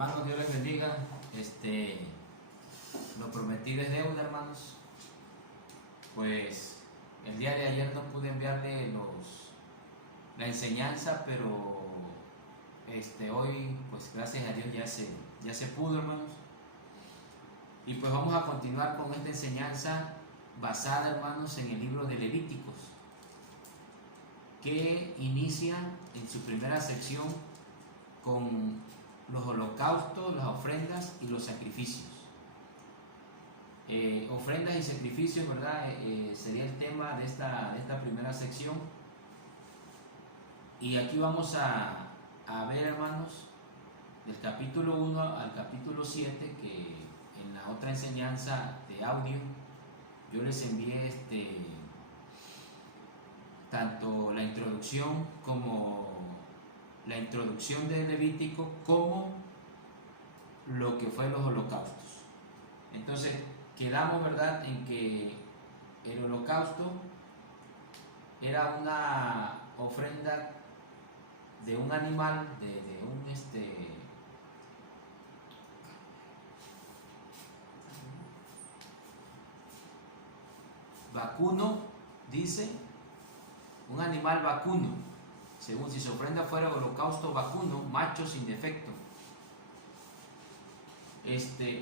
Hermanos, Dios les bendiga. Lo prometido es deuda, hermanos. Pues el día de ayer no pude enviarle la enseñanza, pero hoy, pues gracias a Dios ya se pudo, hermanos. Y pues vamos a continuar con esta enseñanza basada, hermanos, en el libro de Levíticos, que inicia en su primera sección con los holocaustos, las ofrendas y los sacrificios. Ofrendas y sacrificios, ¿verdad? Sería el tema de esta primera sección. Y aquí vamos a ver, hermanos, del capítulo 1 al capítulo 7, que en la otra enseñanza de audio yo les envié tanto la introducción la introducción de Levítico como lo que fue los holocaustos. Entonces quedamos, ¿verdad?, en que el holocausto era una ofrenda de un animal, de un vacuno, dice, un animal vacuno, según si su ofrenda fuera holocausto vacuno, macho sin defecto.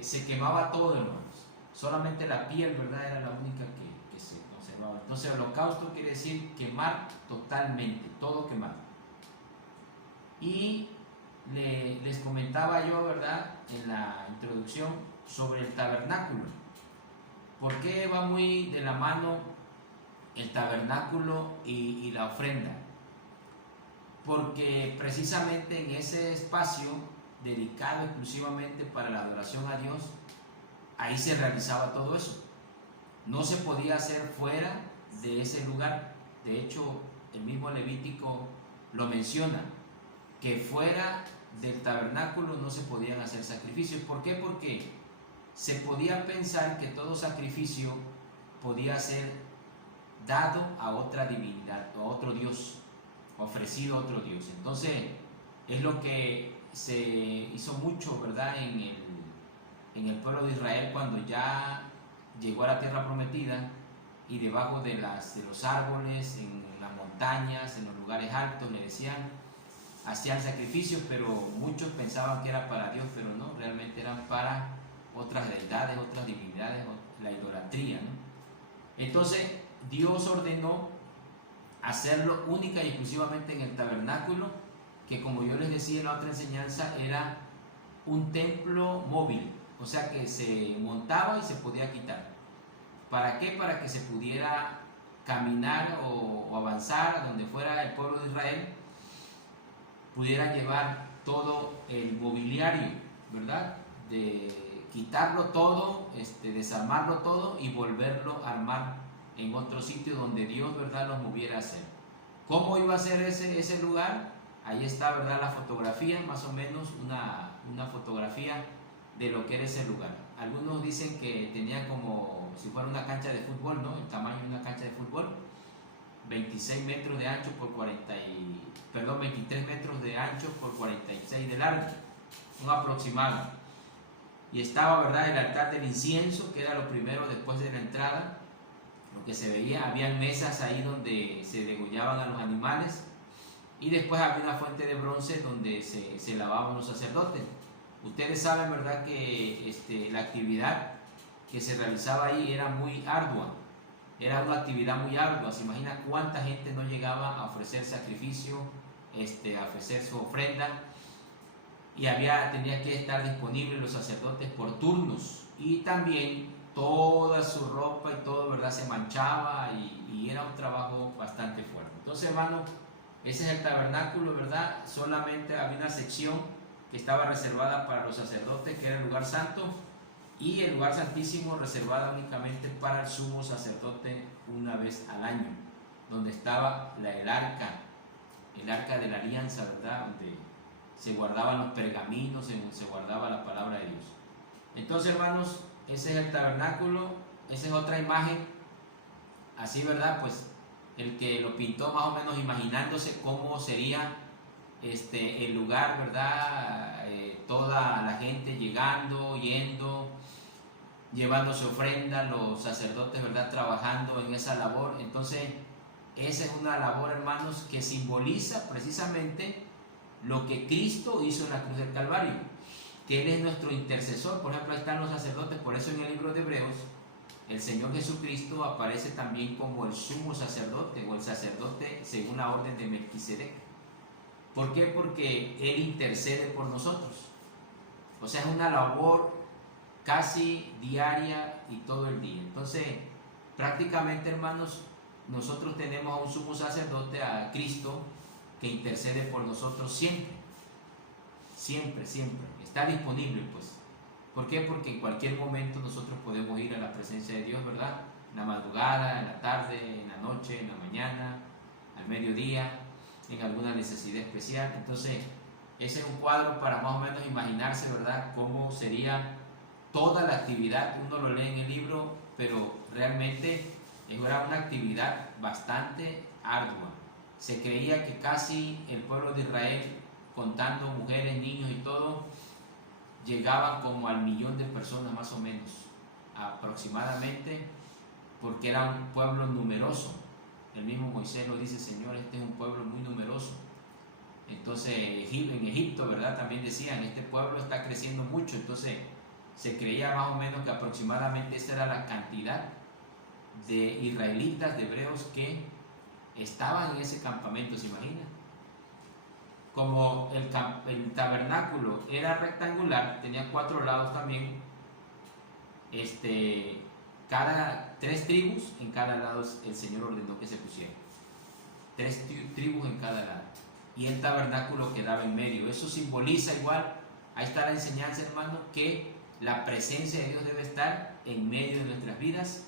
Se quemaba todo, hermanos. Solamente la piel, ¿verdad?, era la única que se conservaba. Entonces, holocausto quiere decir quemar totalmente, todo quemar. Y les comentaba yo, ¿verdad?, en la introducción sobre el tabernáculo. ¿Por qué va muy de la mano el tabernáculo y la ofrenda? Porque precisamente en ese espacio dedicado exclusivamente para la adoración a Dios, ahí se realizaba todo eso. No se podía hacer fuera de ese lugar. De hecho, el mismo Levítico lo menciona, que fuera del tabernáculo no se podían hacer sacrificios. ¿Por qué? Porque se podía pensar que todo sacrificio podía ser dado a otra divinidad, a otro Dios, ofrecido a otro Dios. Entonces, es lo que se hizo mucho, ¿verdad?, en el pueblo de Israel cuando ya llegó a la tierra prometida, y debajo de los árboles, en las montañas, en los lugares altos, le decían, hacían sacrificios, pero muchos pensaban que era para Dios, pero no, realmente eran para otras deidades, otras divinidades, la idolatría, ¿no? Entonces Dios ordenó hacerlo única y exclusivamente en el tabernáculo, que, como yo les decía en la otra enseñanza, era un templo móvil, o sea que se montaba y se podía quitar. ¿Para qué? Para que se pudiera caminar o avanzar a donde fuera el pueblo de Israel, pudiera llevar todo el mobiliario, ¿verdad?, de quitarlo todo, desarmarlo todo y volverlo a armar en otro sitio donde Dios, ¿verdad?, los moviera a hacer. ¿Cómo iba a ser ese lugar? Ahí está, ¿verdad?, la fotografía, más o menos una fotografía de lo que era ese lugar. Algunos dicen que tenía como si fuera una cancha de fútbol, ¿no?, el tamaño de una cancha de fútbol, 26 metros de ancho por 23 metros de ancho por 46 de largo, un aproximado. Y estaba, ¿verdad?, el altar del incienso, que era lo primero después de la entrada, lo que se veía. Habían mesas ahí donde se degollaban a los animales, y después había una fuente de bronce donde se lavaban los sacerdotes. Ustedes saben, ¿verdad?, que la actividad que se realizaba ahí era muy ardua, era una actividad muy ardua. Se imagina cuánta gente no llegaba a ofrecer sacrificio, a ofrecer su ofrenda, y tenía que estar disponibles los sacerdotes por turnos, y también toda su ropa y todo, ¿verdad?, se manchaba, y era un trabajo bastante fuerte. Entonces, hermano, ese es el tabernáculo, ¿verdad? Solamente había una sección que estaba reservada para los sacerdotes, que era el lugar santo, y el lugar santísimo reservada únicamente para el sumo sacerdote una vez al año, donde estaba el arca de la alianza, ¿verdad?, donde se guardaban los pergaminos, se guardaba la palabra de Dios. Entonces, hermanos, ese es el tabernáculo. Esa es otra imagen, así, ¿verdad?, pues el que lo pintó más o menos imaginándose cómo sería el lugar, ¿verdad? Toda la gente llegando, yendo, llevándose ofrenda, los sacerdotes, ¿verdad? Trabajando en esa labor. Entonces, esa es una labor, hermanos, que simboliza precisamente lo que Cristo hizo en la cruz del Calvario, que Él es nuestro intercesor. Por ejemplo, ahí están los sacerdotes, por eso en el libro de Hebreos, el Señor Jesucristo aparece también como el sumo sacerdote o el sacerdote según la orden de Melquisedec. ¿Por qué? Porque Él intercede por nosotros. O sea, es una labor casi diaria y todo el día. Entonces, prácticamente, hermanos, nosotros tenemos a un sumo sacerdote, a Cristo, que intercede por nosotros siempre. Siempre, siempre. Está disponible, pues. ¿Por qué? Porque en cualquier momento nosotros podemos ir a la presencia de Dios, ¿verdad? En la madrugada, en la tarde, en la noche, en la mañana, al mediodía, en alguna necesidad especial. Entonces, ese es un cuadro para más o menos imaginarse, ¿verdad?, cómo sería toda la actividad. Uno lo lee en el libro, pero realmente era una actividad bastante ardua. Se creía que casi el pueblo de Israel, contando mujeres, niños y todo, llegaban como al 1.000.000 de personas más o menos, aproximadamente, porque era un pueblo numeroso. El mismo Moisés lo dice: Señor, este es un pueblo muy numeroso. Entonces, en Egipto, ¿verdad?, también decían: este pueblo está creciendo mucho. Entonces, se creía más o menos que aproximadamente esa era la cantidad de israelitas, de hebreos, que estaban en ese campamento. ¿Se imagina? Como el tabernáculo era rectangular, tenía 4 lados también, cada 3 tribus en cada lado el Señor ordenó que se pusieran. 3 tribus en cada lado. Y el tabernáculo quedaba en medio. Eso simboliza igual, ahí está la enseñanza, hermano, que la presencia de Dios debe estar en medio de nuestras vidas,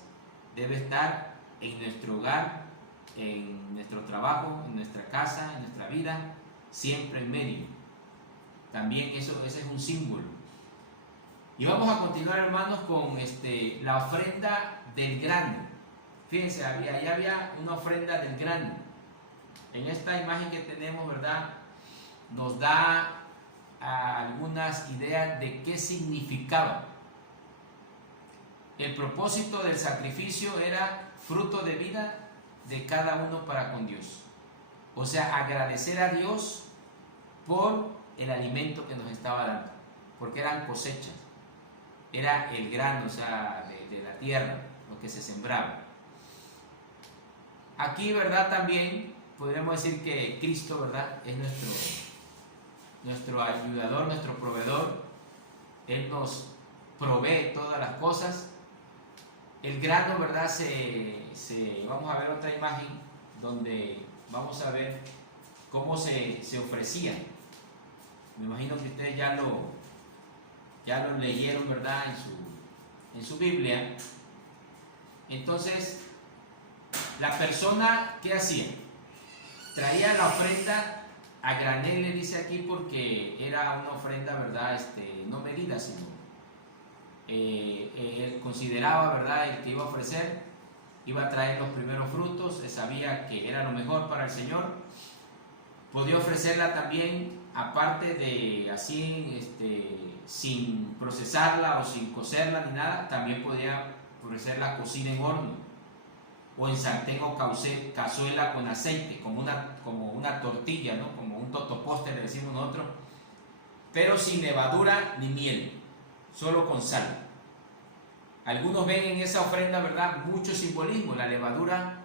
debe estar en nuestro hogar, en nuestro trabajo, en nuestra casa, en nuestra vida, siempre en medio. También ese es un símbolo. Y vamos a continuar, hermanos, con la ofrenda del grano. Fíjense, ya había una ofrenda del grano. En esta imagen que tenemos, ¿verdad?, nos da algunas ideas de qué significaba. El propósito del sacrificio era fruto de vida de cada uno para con Dios. O sea, agradecer a Dios por el alimento que nos estaba dando, porque eran cosechas, era el grano, o sea, de la tierra, lo que se sembraba. Aquí, ¿verdad?, también podríamos decir que Cristo, ¿verdad?, es nuestro ayudador, nuestro proveedor. Él nos provee todas las cosas. El grano, ¿verdad?, vamos a ver otra imagen donde vamos a ver cómo se ofrecía. Me imagino que ustedes ya lo leyeron, ¿verdad?, en su Biblia. Entonces, la persona, ¿qué hacía? Traía la ofrenda a granel, le dice aquí, porque era una ofrenda, ¿verdad?, no medida, sino él consideraba, ¿verdad?, el que iba a ofrecer, iba a traer los primeros frutos, sabía que era lo mejor para el Señor. Podía ofrecerla también, aparte de así, sin procesarla o sin cocerla ni nada, también podía ofrecerla cocida en horno, o en sartén o cazuela con aceite, como una tortilla, ¿no?, como un totoposte, le decimos nosotros, pero sin levadura ni miel, solo con sal. Algunos ven en esa ofrenda, ¿verdad?, mucho simbolismo. La levadura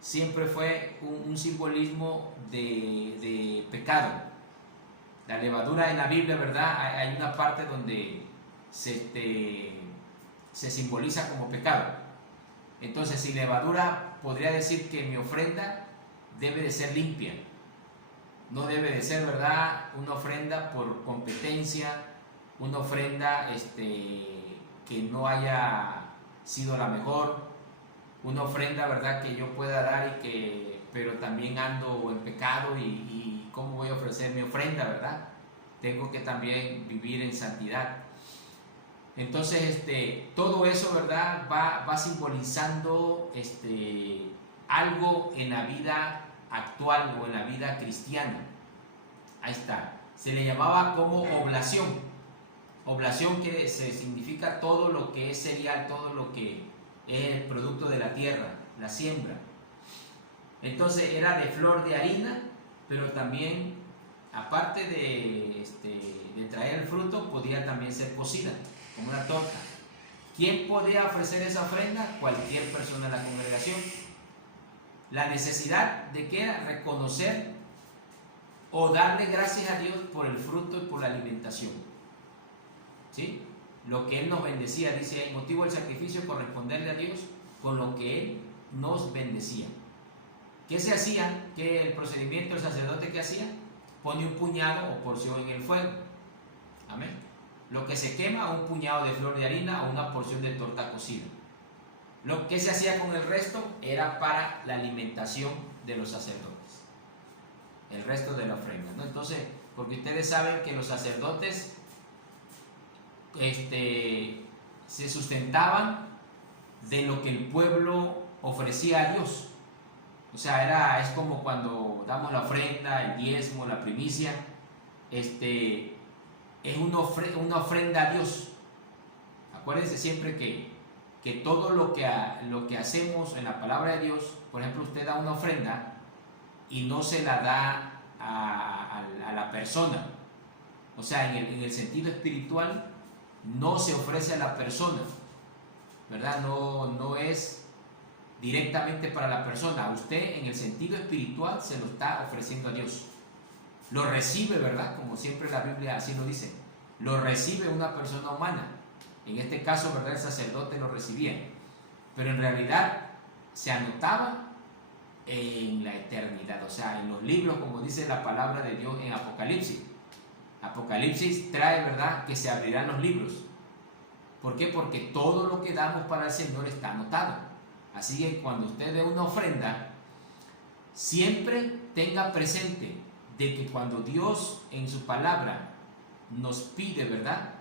siempre fue un simbolismo de pecado. La levadura en la Biblia, ¿verdad?, hay una parte donde se simboliza como pecado. Entonces, sin levadura, podría decir que mi ofrenda debe de ser limpia. No debe de ser, ¿verdad?, una ofrenda por competencia, una ofrenda que no haya sido la mejor, una ofrenda, ¿verdad?, que yo pueda dar pero también ando en pecado y ¿cómo voy a ofrecer mi ofrenda, verdad? Tengo que también vivir en santidad. Entonces, todo eso, ¿verdad?, va simbolizando algo en la vida actual o en la vida cristiana. Ahí está. Se le llamaba como oblación. Oblación que se significa todo lo que es cereal, todo lo que es el producto de la tierra, la siembra. Entonces era de flor de harina, pero también, aparte de traer el fruto, podía también ser cocida, como una torta. ¿Quién podía ofrecer esa ofrenda? Cualquier persona de la congregación. La necesidad de que era reconocer o darle gracias a Dios por el fruto y por la alimentación. ¿Sí? Lo que Él nos bendecía, dice ahí, motivo del sacrificio, corresponderle a Dios con lo que Él nos bendecía. ¿Qué se hacía? ¿Qué el procedimiento del sacerdote que hacía? Pone un puñado o porción en el fuego. Amén. Lo que se quema, un puñado de flor de harina o una porción de torta cocida. Lo que se hacía con el resto era para la alimentación de los sacerdotes. El resto de la ofrenda, ¿no? Entonces, porque ustedes saben que los sacerdotes se sustentaban de lo que el pueblo ofrecía a Dios. O sea, es como cuando damos la ofrenda, el diezmo, la primicia, es una ofrenda a Dios. Acuérdense siempre que todo lo que hacemos en la palabra de Dios, por ejemplo, usted da una ofrenda y no se la da a la persona. O sea, en el sentido espiritual, no se ofrece a la persona, ¿verdad? No es directamente para la persona. Usted en el sentido espiritual se lo está ofreciendo a Dios. Lo recibe, ¿verdad? Como siempre la Biblia así lo dice. Lo recibe una persona humana. En este caso, ¿verdad? El sacerdote lo recibía. Pero en realidad se anotaba en la eternidad. O sea, en los libros, como dice la palabra de Dios en Apocalipsis. Apocalipsis trae, ¿verdad?, que se abrirán los libros. ¿Por qué? Porque todo lo que damos para el Señor está anotado. Así que cuando usted dé una ofrenda, siempre tenga presente de que cuando Dios en su palabra nos pide, ¿verdad?,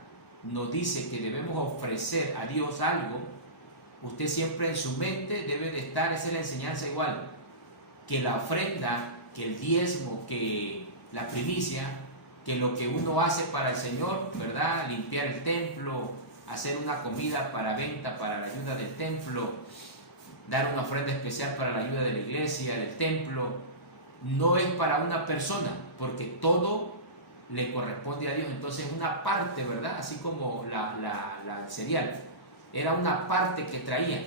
nos dice que debemos ofrecer a Dios algo, usted siempre en su mente debe de estar, esa es la enseñanza igual, que la ofrenda, que el diezmo, que la primicia, que lo que uno hace para el Señor, ¿verdad?, limpiar el templo, hacer una comida para venta, para la ayuda del templo, dar una ofrenda especial para la ayuda de la iglesia, del templo, no es para una persona, porque todo le corresponde a Dios. Entonces una parte, ¿verdad? Así como la cereal, era una parte que traía,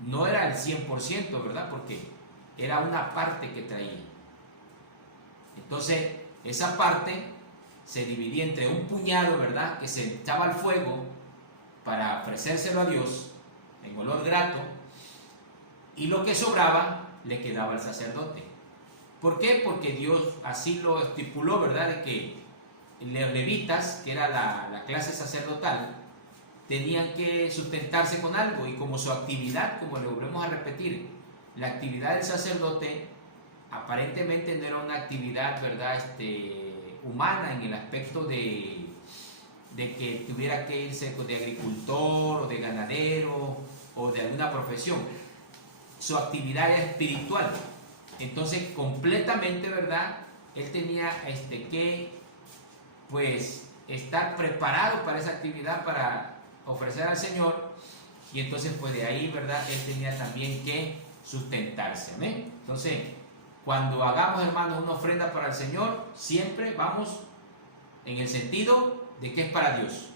no era el 100%, ¿verdad? Porque era una parte que traía. Entonces esa parte se dividía entre un puñado, ¿verdad?, que se echaba al fuego para ofrecérselo a Dios en olor grato, y lo que sobraba le quedaba al sacerdote. ¿Por qué? Porque Dios así lo estipuló, ¿verdad?, de que los levitas, que era la clase sacerdotal, tenían que sustentarse con algo, y como su actividad, como le volvemos a repetir, la actividad del sacerdote aparentemente no era una actividad, ¿verdad?, humana, en el aspecto de que tuviera que irse de agricultor o de ganadero o de alguna profesión. Su actividad era espiritual. Entonces, completamente, ¿verdad?, él tenía que, pues, estar preparado para esa actividad, para ofrecer al Señor, y entonces, pues, de ahí, ¿verdad?, él tenía también que sustentarse. Amén. Entonces, cuando hagamos, hermanos, una ofrenda para el Señor, siempre vamos en el sentido de que es para Dios.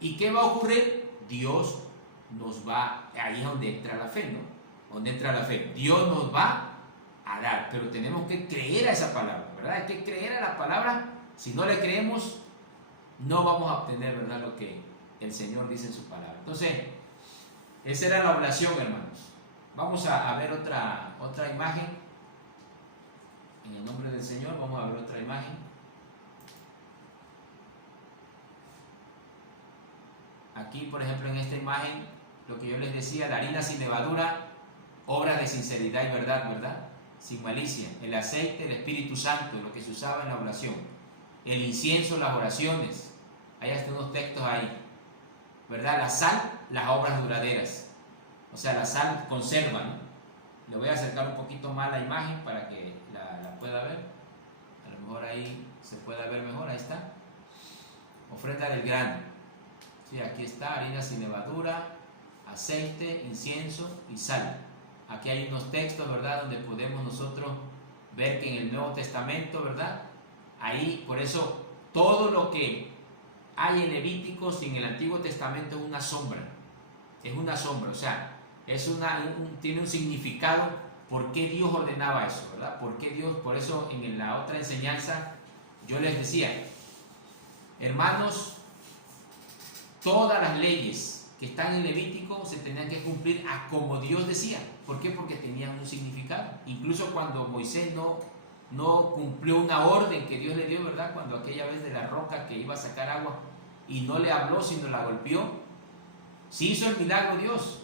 ¿Y qué va a ocurrir? Dios nos va, ahí es donde entra la fe, ¿no? Donde entra la fe. Dios nos va a dar, pero tenemos que creer a esa palabra, ¿verdad? Hay que creer a la palabra. Si no le creemos, no vamos a obtener, ¿verdad?, lo que el Señor dice en su palabra. Entonces, esa era la oblación, hermanos. Vamos a ver otra imagen. En el nombre del Señor, vamos a ver otra imagen. Aquí, por ejemplo, en esta imagen, lo que yo les decía, la harina sin levadura, obra de sinceridad y verdad, ¿verdad?, sin malicia. El aceite, el Espíritu Santo, lo que se usaba en la oración. El incienso, las oraciones. Hay hasta unos textos ahí, ¿verdad? La sal, las obras duraderas. O sea, la sal conserva, ¿no? Le voy a acercar un poquito más la imagen para que la pueda ver. A lo mejor ahí se pueda ver mejor, ahí está. Ofrenda del grano. Sí, aquí está, harina sin levadura, aceite, incienso y sal. Aquí hay unos textos, ¿verdad?, donde podemos nosotros ver que en el Nuevo Testamento, ¿verdad?, ahí, por eso, todo lo que hay en Levíticos y en el Antiguo Testamento es una sombra. Es una sombra, o sea, tiene un significado. ¿Por qué Dios ordenaba eso, verdad? ¿Por qué Dios? Por eso en la otra enseñanza yo les decía, hermanos, todas las leyes que están en Levítico se tenían que cumplir a como Dios decía. ¿Por qué? Porque tenían un significado. Incluso cuando Moisés no cumplió una orden que Dios le dio, ¿verdad? Cuando aquella vez de la roca que iba a sacar agua y no le habló, sino la golpeó. Sí hizo el milagro Dios,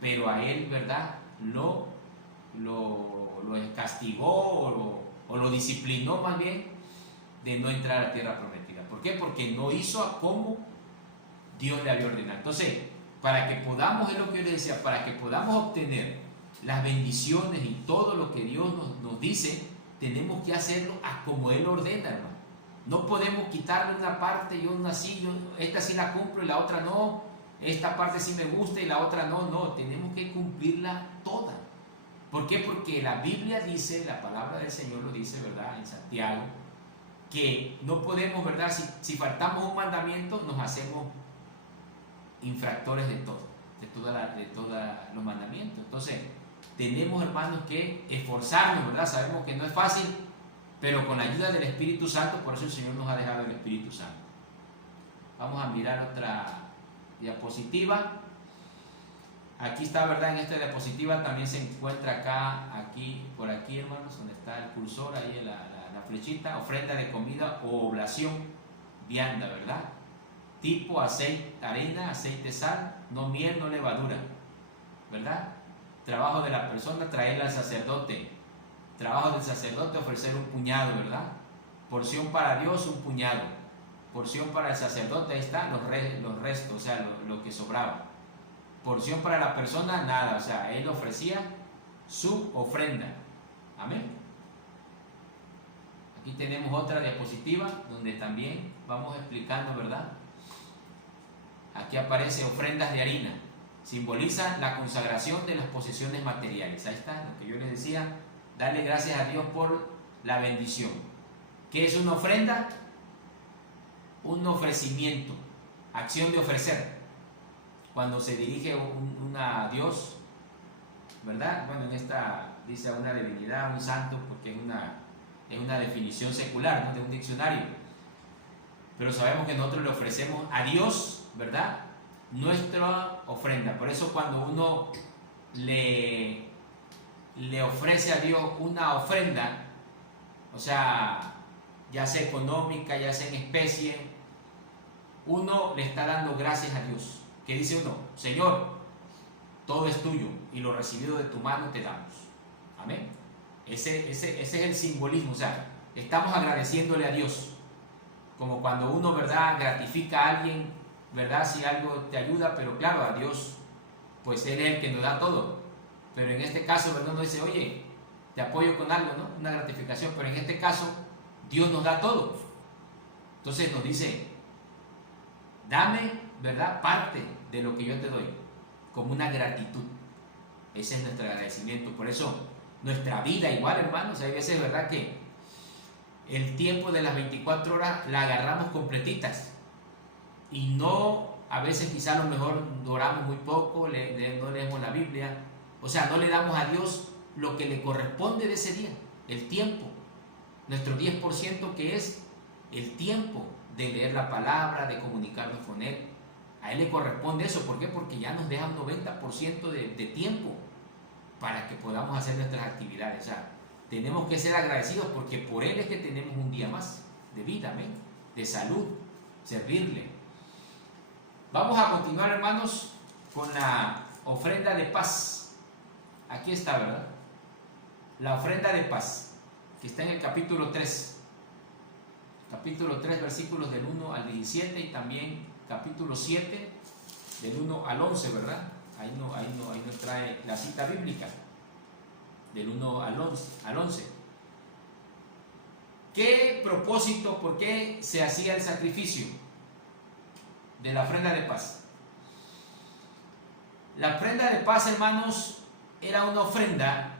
pero a él, ¿verdad?, lo castigó o lo disciplinó más bien de no entrar a la tierra prometida. ¿Por qué? Porque no hizo a como Dios le había ordenado. Entonces, para que podamos, es lo que yo les decía, para que podamos obtener las bendiciones y todo lo que Dios nos dice, tenemos que hacerlo a como Él ordena, hermano. No podemos quitarle una parte, yo una sí, esta sí la cumplo y la otra no, esta parte sí me gusta y la otra no, tenemos que cumplirla toda. ¿Por qué? Porque la Biblia dice, la palabra del Señor lo dice, ¿verdad?, en Santiago, que no podemos, ¿verdad?, si faltamos un mandamiento, nos hacemos infractores de todos los mandamientos. Entonces, tenemos, hermanos, que esforzarnos, ¿verdad? Sabemos que no es fácil, pero con la ayuda del Espíritu Santo, por eso el Señor nos ha dejado el Espíritu Santo. Vamos a mirar otra diapositiva. Aquí está, ¿verdad? En esta diapositiva también se encuentra por aquí, hermanos, donde está el cursor, ahí la flechita, ofrenda de comida o oblación, vianda, ¿verdad? Tipo aceite, harina, aceite, sal, no miel, no levadura, ¿verdad? Trabajo de la persona, traerla al sacerdote. Trabajo del sacerdote, ofrecer un puñado, ¿verdad? Porción para Dios, un puñado. Porción para el sacerdote, ahí está, los restos, o sea, lo que sobraba. Porción para la persona, nada, o sea, él ofrecía su ofrenda. Amén. Aquí tenemos otra diapositiva donde también vamos explicando, ¿verdad? Aquí aparece ofrendas de harina. Simboliza la consagración de las posesiones materiales. Ahí está, lo que yo les decía, darle gracias a Dios por la bendición. ¿Qué es una ofrenda? Un ofrecimiento, acción de ofrecer. Cuando se dirige a Dios, ¿verdad? Bueno, en esta dice a una divinidad, un santo, porque es una definición secular, ¿no?, de un diccionario. Pero sabemos que nosotros le ofrecemos a Dios, ¿verdad?, nuestra ofrenda. Por eso cuando uno le ofrece a Dios una ofrenda, o sea, ya sea económica, ya sea en especie, uno le está dando gracias a Dios. Que dice uno, Señor, todo es tuyo y lo recibido de tu mano te damos. Amén. Ese es el simbolismo, o sea, estamos agradeciéndole a Dios. Como cuando uno, ¿verdad?, gratifica a alguien, ¿verdad?, si algo te ayuda, pero claro, a Dios, pues Él es el que nos da todo. Pero en este caso, ¿verdad?, uno dice, oye, te apoyo con algo, ¿no?, una gratificación, pero en este caso, Dios nos da todo. Entonces nos dice, dame, ¿verdad?, parte de lo que yo te doy, como una gratitud. Ese es nuestro agradecimiento. Por eso, nuestra vida igual, hermanos, hay veces, ¿verdad?, que el tiempo de las 24 horas la agarramos completitas y no, a veces quizá a lo mejor oramos muy poco, no leemos la Biblia, o sea, no le damos a Dios lo que le corresponde de ese día, el tiempo, nuestro 10% que es el tiempo de leer la palabra, de comunicarnos con Él. A Él le corresponde eso. ¿Por qué? Porque ya nos deja un 90% de tiempo para que podamos hacer nuestras actividades. O sea, tenemos que ser agradecidos porque por Él es que tenemos un día más de vida, ¿ven?, de salud, servirle. Vamos a continuar, hermanos, con la ofrenda de paz. Aquí está, ¿verdad? La ofrenda de paz, que está en el capítulo 3. Capítulo 3, versículos del 1 al 17 y también capítulo 7, del 1 al 11, ¿verdad? Ahí nos trae la cita bíblica, del 1 al 11. ¿Qué propósito, por qué se hacía el sacrificio de la ofrenda de paz? La ofrenda de paz, hermanos, era una ofrenda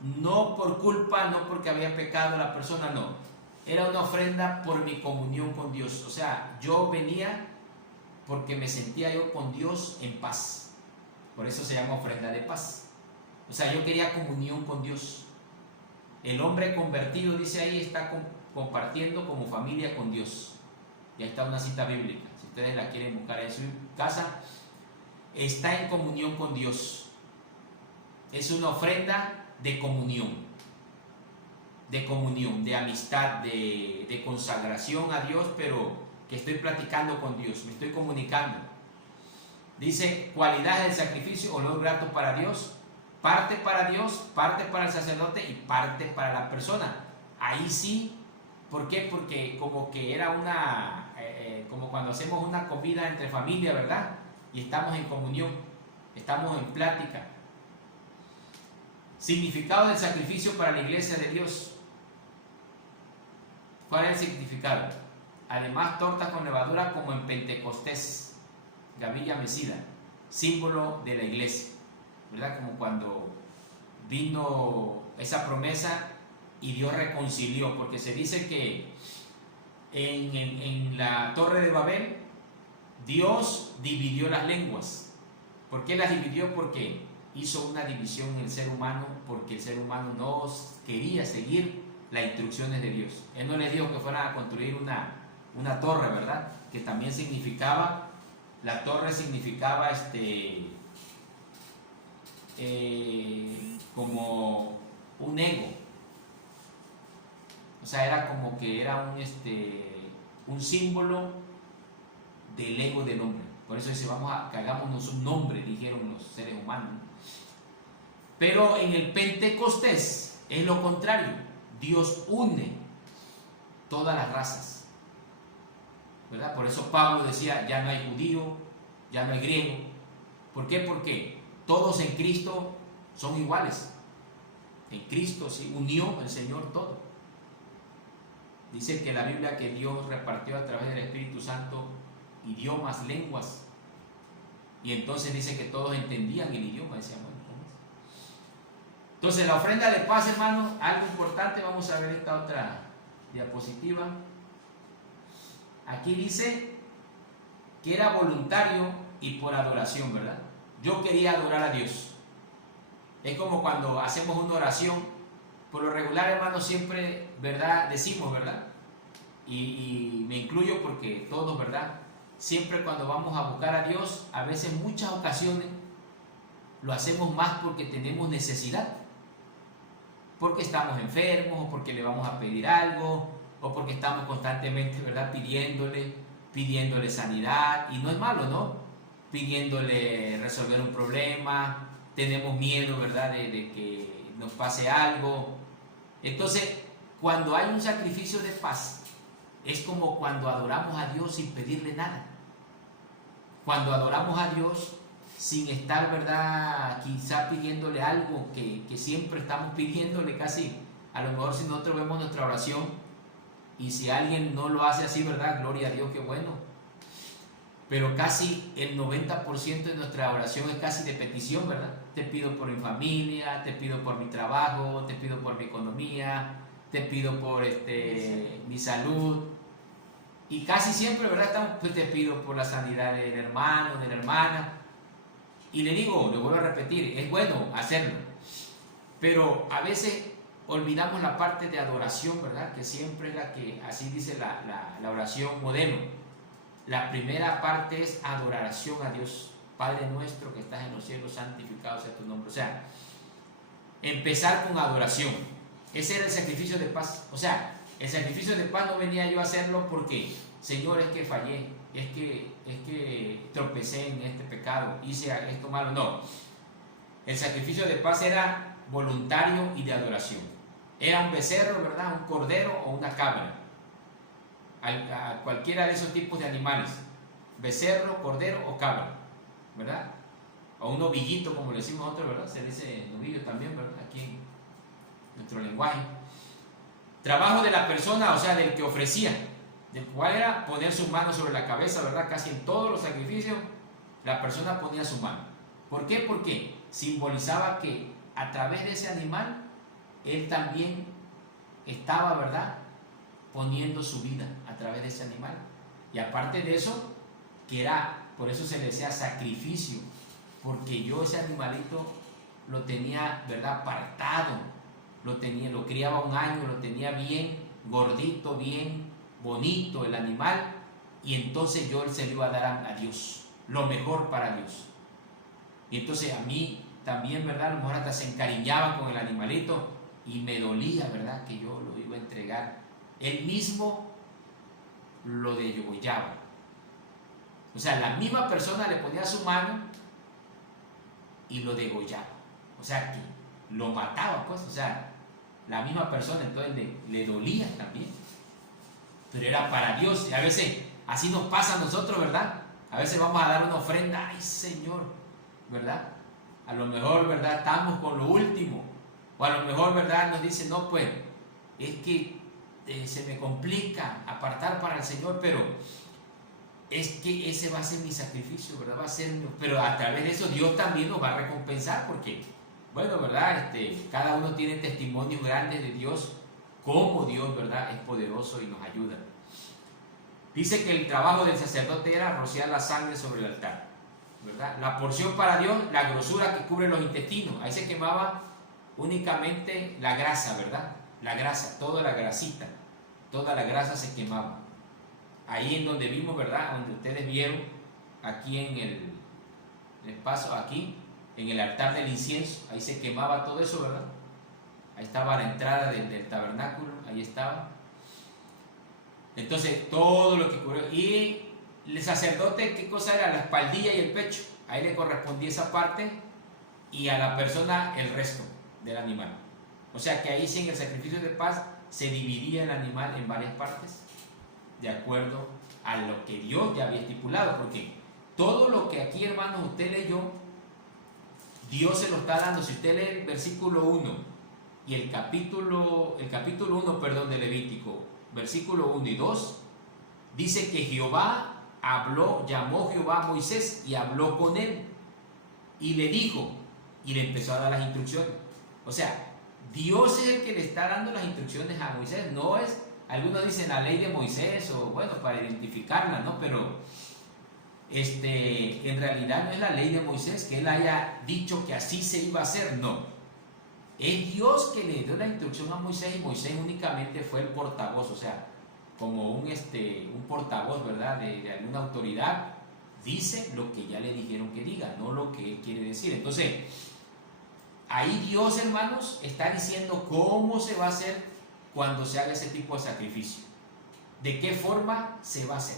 no por culpa, no porque había pecado la persona, no. Era una ofrenda por mi comunión con Dios. O sea, yo venía porque me sentía yo con Dios en paz. Por eso se llama ofrenda de paz. O sea, yo quería comunión con Dios. El hombre convertido, dice ahí, está compartiendo como familia con Dios. Y ahí está una cita bíblica. Si ustedes la quieren buscar en su casa, está en comunión con Dios. Es una ofrenda de comunión, de amistad, de consagración a Dios, pero que estoy platicando con Dios, me estoy comunicando. Dice, cualidades del sacrificio, olor grato para Dios, parte para Dios, parte para el sacerdote y parte para la persona. Ahí sí, ¿por qué? Porque como que era como cuando hacemos una comida entre familia, ¿verdad? Y estamos en comunión, estamos en plática. Significado del sacrificio para la iglesia de Dios. ¿Cuál es el significado? Además, tortas con levadura como en Pentecostés, gavilla mecida, símbolo de la iglesia, ¿verdad? Como cuando vino esa promesa y Dios reconcilió, porque se dice que en la Torre de Babel Dios dividió las lenguas. ¿Por qué las dividió? Porque hizo una división en el ser humano, porque el ser humano no quería seguir las instrucciones de Dios. Él no les dijo que fueran a construir una torre, ¿verdad? Que también significaba, la torre significaba como un ego. O sea, era como que era un símbolo del ego del hombre. Por eso dice, que hagámonos un nombre, dijeron los seres humanos. Pero en el Pentecostés es lo contrario. Dios une todas las razas, ¿verdad? Por eso Pablo decía, ya no hay judío, ya no hay griego. ¿Por qué? Porque todos en Cristo son iguales. En Cristo sí unió el Señor todo. Dice que la Biblia que Dios repartió a través del Espíritu Santo idiomas, lenguas. Y entonces dice que todos entendían el idioma. Decían, bueno, ¿cómo es? Entonces la ofrenda de paz, hermanos, algo importante. Vamos a ver esta otra diapositiva. Aquí dice que era voluntario y por adoración, ¿verdad? Yo quería adorar a Dios. Es como cuando hacemos una oración. Por lo regular, hermanos, siempre, ¿verdad? Decimos, ¿verdad? Y me incluyo porque todos, ¿verdad? Siempre cuando vamos a buscar a Dios, a veces en muchas ocasiones lo hacemos más porque tenemos necesidad, porque estamos enfermos, o porque le vamos a pedir algo, o porque estamos constantemente, ¿verdad? pidiéndole sanidad, y no es malo, ¿no? Pidiéndole resolver un problema, tenemos miedo, ¿verdad? De que nos pase algo. Entonces, cuando hay un sacrificio de paz, es como cuando adoramos a Dios sin pedirle nada. Cuando adoramos a Dios sin estar, ¿verdad? Quizá pidiéndole algo que siempre estamos pidiéndole casi. A lo mejor si nosotros vemos nuestra oración y si alguien no lo hace así, ¿verdad? Gloria a Dios, qué bueno. Pero casi el 90% de nuestra oración es casi de petición, ¿verdad? Te pido por mi familia, te pido por mi trabajo, te pido por mi economía, te pido por mi salud. Y casi siempre, ¿verdad? Pues te pido por la sanidad del hermano, de la hermana. Y le vuelvo a repetir, es bueno hacerlo. Pero a veces olvidamos la parte de adoración, ¿verdad? Que siempre es la que, así dice la oración modelo. La primera parte es adoración a Dios. Padre nuestro que estás en los cielos, santificado sea tu nombre. O sea, empezar con adoración. Ese era el sacrificio de paz. O sea, el sacrificio de paz no venía yo a hacerlo porque, Señor, es que fallé, es que tropecé en este pecado, hice esto malo. No. El sacrificio de paz era voluntario y de adoración. Era un becerro, ¿verdad? Un cordero o una cabra. A cualquiera de esos tipos de animales. Becerro, cordero o cabra, ¿verdad? O un novillito, como le decimos nosotros, ¿verdad? Se dice novillo también, ¿verdad? Aquí en nuestro lenguaje. Trabajo de la persona, o sea, del que ofrecía, del cual era poner sus manos sobre la cabeza, ¿verdad? Casi en todos los sacrificios la persona ponía su mano. ¿Por qué? Porque simbolizaba que a través de ese animal él también estaba, ¿verdad?, poniendo su vida a través de ese animal. Y aparte de eso, que era, por eso se le decía sacrificio, porque yo ese animalito lo tenía, ¿verdad?, apartado, lo criaba un año, lo tenía bien gordito, bien bonito el animal, y entonces yo se lo iba a dar a Dios, lo mejor para Dios. Y entonces a mí también, ¿verdad?, a lo mejor hasta se encariñaban con el animalito y me dolía, ¿verdad?, que yo lo iba a entregar. Él mismo lo degollaba. O sea, la misma persona le ponía su mano y lo degollaba. O sea, que lo mataba, pues. O sea, la misma persona, entonces le dolía también. Pero era para Dios. Y a veces así nos pasa a nosotros, ¿verdad? A veces vamos a dar una ofrenda. Ay, Señor, ¿verdad? A lo mejor, ¿verdad?, estamos con lo último. O a lo mejor, ¿verdad?, nos dice, no, pues, es que se me complica apartar para el Señor, pero es que ese va a ser mi sacrificio, ¿verdad? Va a ser, pero a través de eso Dios también nos va a recompensar, porque, bueno, ¿verdad?, cada uno tiene testimonios grandes de Dios, cómo Dios, ¿verdad?, es poderoso y nos ayuda. Dice que el trabajo del sacerdote era rociar la sangre sobre el altar, ¿verdad? La porción para Dios, la grosura que cubre los intestinos, ahí se quemaba únicamente la grasa, ¿verdad? La grasa, toda la grasita, toda la grasa se quemaba. Ahí en donde vimos, ¿verdad?, donde ustedes vieron, aquí en el espacio, aquí, en el altar del incienso, ahí se quemaba todo eso, ¿verdad? Ahí estaba la entrada del tabernáculo, ahí estaba. Entonces, todo lo que cubrió. Y el sacerdote, ¿qué cosa era? La espaldilla y el pecho. Ahí le correspondía esa parte y a la persona el resto del animal. O sea que ahí sí, en el sacrificio de paz se dividía el animal en varias partes de acuerdo a lo que Dios ya había estipulado, porque todo lo que aquí, hermanos, usted leyó, Dios se lo está dando. Si usted lee el versículo 1 y el capítulo 1, perdón, de Levítico, versículo 1 y 2, dice que Jehová llamó Jehová a Moisés y habló con él y le dijo, y le empezó a dar las instrucciones. O sea, Dios es el que le está dando las instrucciones a Moisés, no es, algunos dicen la ley de Moisés, o bueno, para identificarla, ¿no? Pero en realidad no es la ley de Moisés, que él haya dicho que así se iba a hacer, no. Es Dios que le dio la instrucción a Moisés, y Moisés únicamente fue el portavoz, o sea, como un portavoz, ¿verdad?, de alguna autoridad, dice lo que ya le dijeron que diga, no lo que él quiere decir. Entonces, ahí Dios, hermanos, está diciendo cómo se va a hacer cuando se haga ese tipo de sacrificio, de qué forma se va a hacer,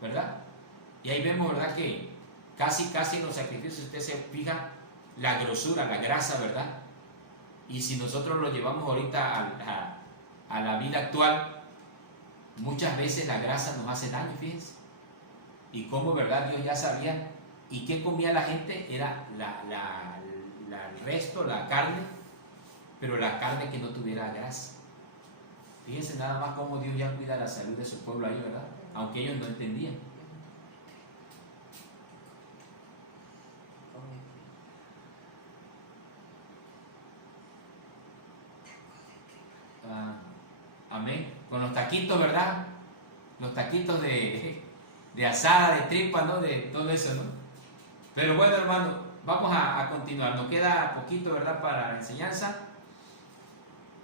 ¿verdad? Y ahí vemos, ¿verdad?, que casi en los sacrificios usted se fija la grosura, la grasa, ¿verdad? Y si nosotros lo llevamos ahorita a la vida actual, muchas veces la grasa nos hace daño, fíjense. Y cómo, ¿verdad?, Dios ya sabía. ¿Y qué comía la gente? Era el resto, la carne, pero la carne que no tuviera grasa. Fíjense nada más cómo Dios ya cuida la salud de su pueblo ahí, ¿verdad? Aunque ellos no entendían. Amén. Con los taquitos, ¿verdad? Los taquitos de asada, de tripa, ¿no? De todo eso, ¿no? Pero bueno, hermano, vamos a continuar. Nos queda poquito, ¿verdad?, para la enseñanza.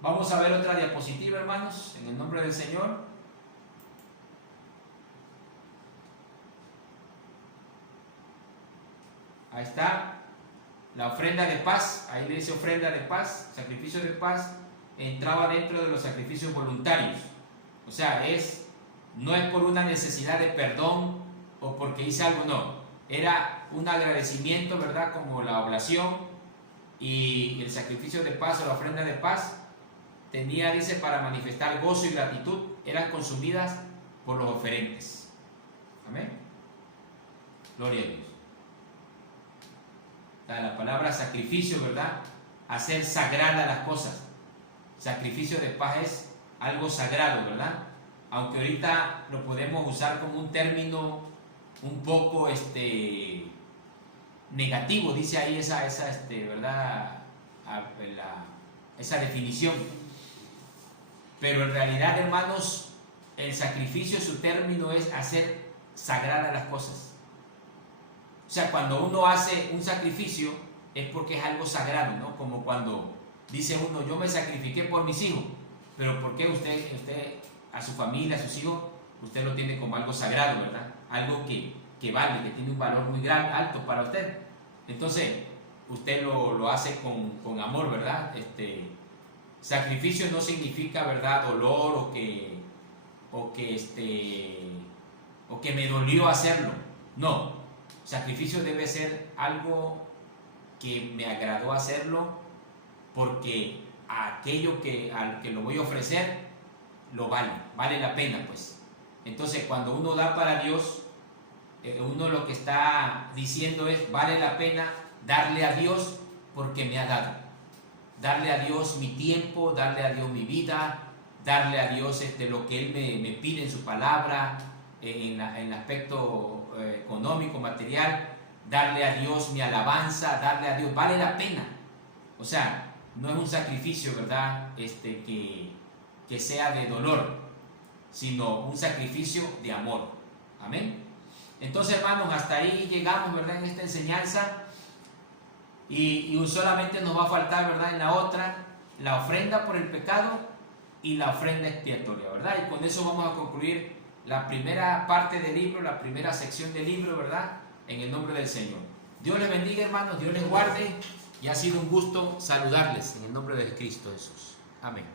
Vamos a ver otra diapositiva, hermanos, en el nombre del Señor. Ahí está. La ofrenda de paz, ahí le dice ofrenda de paz, sacrificio de paz, entraba dentro de los sacrificios voluntarios. O sea, no es por una necesidad de perdón o porque hice algo, no. Era un agradecimiento, ¿verdad?, como la oblación, y el sacrificio de paz o la ofrenda de paz tenía, dice, para manifestar gozo y gratitud, eran consumidas por los oferentes. Amén. Gloria a Dios. La palabra sacrificio, ¿verdad?, hacer sagradas las cosas. Sacrificio de paz es algo sagrado, ¿verdad? Aunque ahorita lo podemos usar como un término un poco negativo, dice ahí ¿verdad? Esa definición. Pero en realidad, hermanos, el sacrificio, su término es hacer sagradas las cosas. O sea, cuando uno hace un sacrificio es porque es algo sagrado, ¿no? Como cuando dice uno, yo me sacrifiqué por mis hijos, pero ¿por qué usted a su familia, a sus hijos, usted lo tiene como algo sagrado, ¿verdad? Algo que vale, que tiene un valor muy grande, alto para usted. Entonces, usted lo hace con amor, ¿verdad? Sacrificio no significa, ¿verdad?, dolor o que me dolió hacerlo. No, sacrificio debe ser algo que me agradó hacerlo porque aquello al que lo voy a ofrecer lo vale la pena, pues. Entonces, cuando uno da para Dios, uno lo que está diciendo es, vale la pena darle a Dios porque me ha dado. Darle a Dios mi tiempo, darle a Dios mi vida, darle a Dios lo que Él me pide en su palabra, en el aspecto económico, material, darle a Dios mi alabanza, darle a Dios, vale la pena. O sea, no es un sacrificio, ¿verdad?, que sea de dolor, sino un sacrificio de amor. Amén. Entonces, hermanos, hasta ahí llegamos, ¿verdad?, en esta enseñanza. Y solamente nos va a faltar, ¿verdad?, en la otra, la ofrenda por el pecado y la ofrenda expiatoria, ¿verdad? Y con eso vamos a concluir la primera parte del libro, la primera sección del libro, ¿verdad?, en el nombre del Señor. Dios les bendiga, hermanos, Dios les guarde, y ha sido un gusto saludarles en el nombre de Cristo Jesús. Amén.